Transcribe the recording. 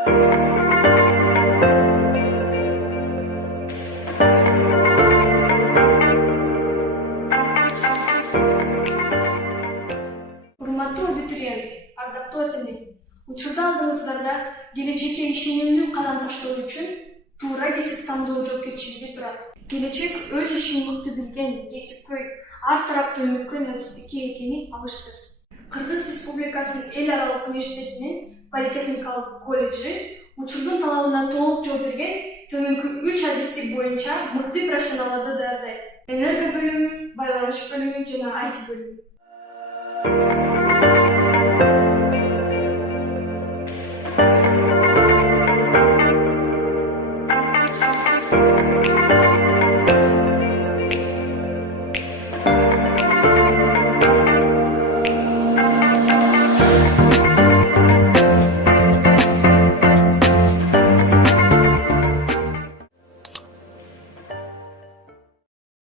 Урматтуу абитуриент, ардактуу отени, учурда алдыңыздарда келечекке ишенимдүү кадам таштоо үчүн туура кесип тандоо жоопкерчилиги турат. Келечек өз ишин мыкты билген, кесипкөй, ар тараптуу өнүккөн адистикке экени алышсыз. Кыргыз Республикасынын эл аралык университетинин политехникалык колледжи учурдун талабына толук жооп берген төмөнкү 3 адистик боюнча мыкты профессионалдарды даярдайт. Энерго бөлүмү, байланыш бөлүмү жана IT бөлүмү.